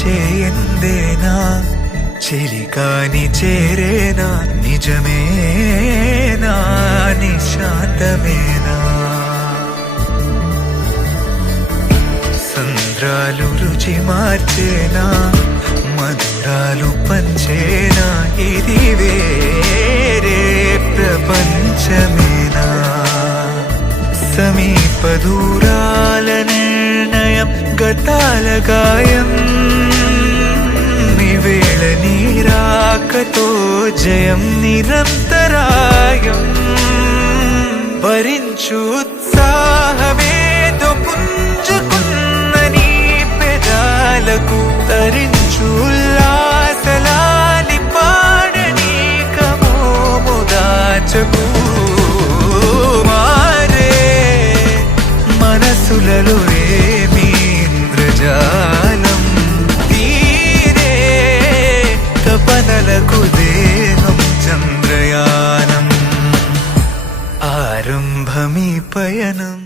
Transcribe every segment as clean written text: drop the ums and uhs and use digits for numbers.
చేయందేనా చెలి కాని చేరేనా నిజమేనా నిశాంతమేనా సంద్రాలు రుచి మార్చేనా మధురాలు పంచేనా ఇది వేరే ప్రపంచమేనా సమీప దూరాల నిర్ణయం గతాల గాయం నివేళ నీరాకతో జయం నిరంతరాయం భరించు ఉత్సాహమేదో పుంజుకున్న నీ పెదాలకు తరించు ఉల్లాసలాలి పాడని కమోము దాచకు మారే మనసులలో ఏమీ ఇంద్రజాలం తీరే తపనలకు దేహం చంద్రయానం ఆరంభమీ పయనం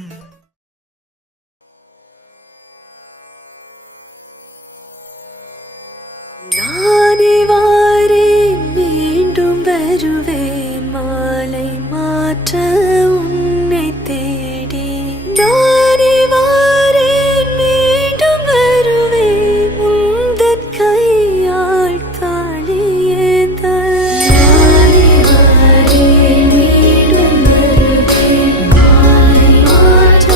நானே வாரேன் மீண்டும் வருவேன் மாலை மாற்ற உன்னை தேடி நானே வாரேன் மீண்டும் வருவேன் உந்தன் கையால் தாளியேந்த நானே வாரேன் மீண்டும் வருவேன் மாலை மாற்ற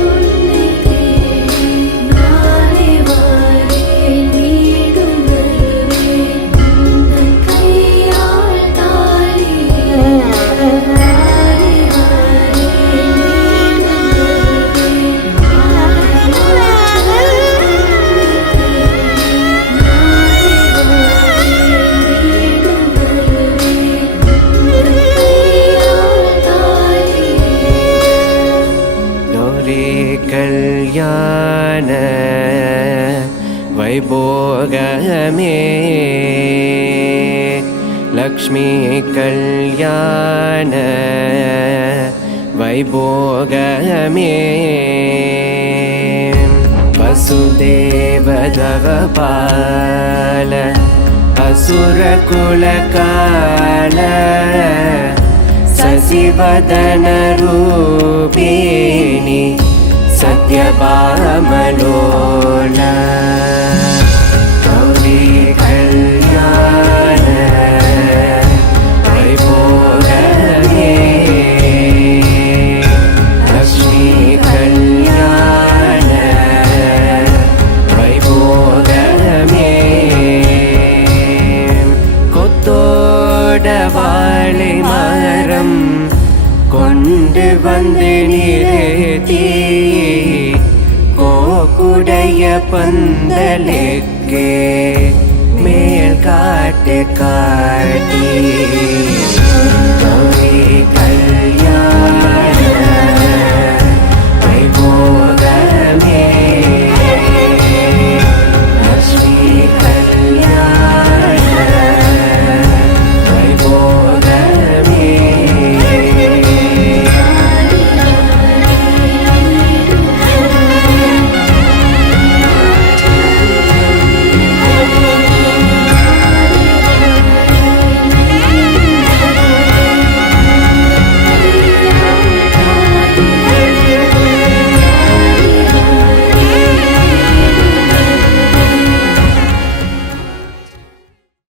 உன்னை தேடி நானே வாரேன் மீண்டும் வருவேன் உந்தன் கையால் தாளியேந்த நானே வாரேன் மீண்டும் வருவேன் மாலை மாற்ற गौरी कल्याण वैभोगमे लक्ष्मी कल्याण वैभोगमे वसुदेवदवपाल असुरकुलकाल शशिवदन रूपिणी सत्यभामलोल गौरी कल्याण वैभोगमे लक्ष्मी कल्याण वैभोगमे கொத்தோடவாழை மரம் கொண்டு வந்து நிறுத்தி கோக்குடைய பந்தலுக்கு மேல் காட்டு காட்டி கௌரி கல்யாண